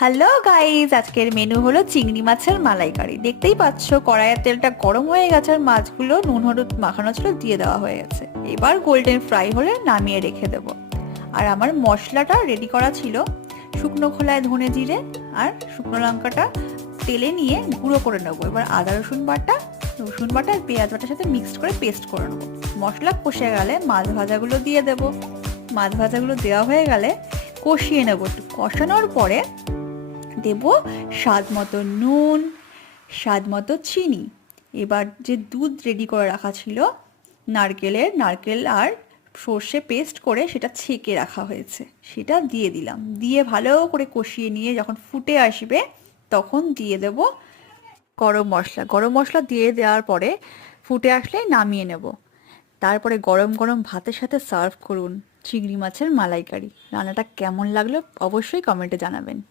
Hello guys, আজকের menu হলো চিংড়ি মাছের মালাইকারি। দেখতেই পাচ্ছ কড়াইয়ের তেলটা গরম হয়ে গেছে আর মাছগুলো নুন হলুদ মাখানো ছিল দিয়ে দেওয়া হয়ে গেছে। এবার গোল্ডেন ফ্রাই হলে নামিয়ে রেখে দেব। আর আমার মশলাটা রেডি করা ছিল, শুকনো খোলায় ধনে জিরে আর শুকনো লঙ্কাটা তেলে নিয়ে গুঁড়ো করে নেবো। এবার আদা রসুন বাটা আর পেঁয়াজ বাটার সাথে মিক্সড করে পেস্ট করে নেবো। মশলা কষে গেলে মাছ ভাজাগুলো দিয়ে দেবো। মাছ ভাজাগুলো দেওয়া হয়ে গেলে কষিয়ে নেবো। একটু কষানোর পরে দেব স্বাদ মতো নুন, স্বাদ মতো চিনি। এবার যে দুধ রেডি করে রাখা ছিল, নারকেল আর সর্ষে পেস্ট করে সেটা ছেঁকে রাখা হয়েছে, সেটা দিয়ে দিলাম। দিয়ে ভালো করে কষিয়ে নিয়ে যখন ফুটে আসবে তখন দিয়ে দেব গরম মশলা দিয়ে দেওয়ার পরে ফুটে আসলে নামিয়ে নেব। তারপরে গরম গরম ভাতের সাথে সার্ভ করুন চিংড়ি মাছের মালাইকারি। রান্নাটা কেমন লাগলো অবশ্যই কমেন্টে জানাবেন।